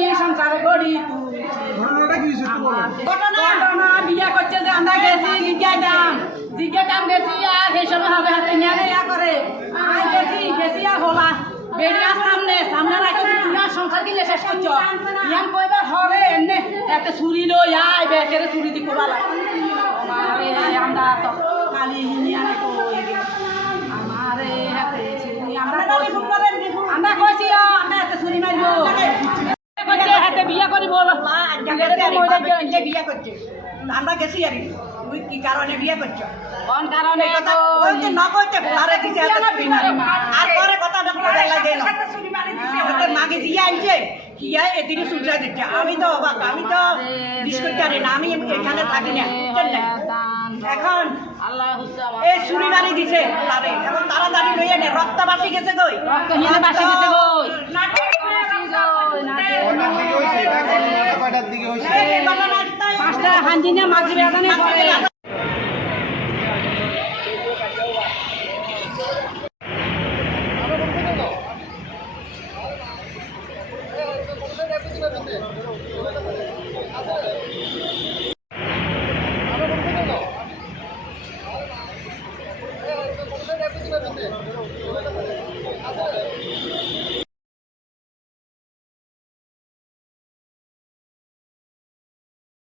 আমি সংসার করি ঘটনাটা কি হয়েছে একটু বলেন। ঘটনা বিয়া করছে যে আমরা গেছি জিজ্ঞাদাম গেছি আর সেই সময় হবে হাতে নিয়ে ইয়া করে আর গেছি আর হলা বেরিয়া সামনে রাখি তুই সংসার কিলে শেষ করছো ইয়ান কইবার হরে এনে একটা ছুরি লই আই বেকেরে ছুরি দি কোবালা আমারে আমরা তো কালি নিয়া কই আমারে হাতে ছুরি আমরা কইছি আমরা একটা ছুরি মারবো হাতে বিয়া করি বল বিয়া করছে আমরা গেছি আর তুই কি কারণে বিয়ে করছো কোন কারণে কথা কইতে না কইতে আরে দিছে আর পরে কথা বলা লাগে না ওতে মাগে দিয়ে আনছে কি আয় এদিকে সুজা দিচ্ছে আমি তো অবাক আমি তো বিস্কুট জানি না আমি এখানে থাকি না এখন আল্লাহ এই ছুরি মারি দিছে আরে এখন তাড়াতাড়ি লইয়ে নে রক্ত বাসি গেছে কই রক্ত হিলে বাসি গেছে কই কয়টার দিকে হয়েছে? পাঁচটা হাঞ্জিনে মাগরিব আজানে পড়ে Gracias.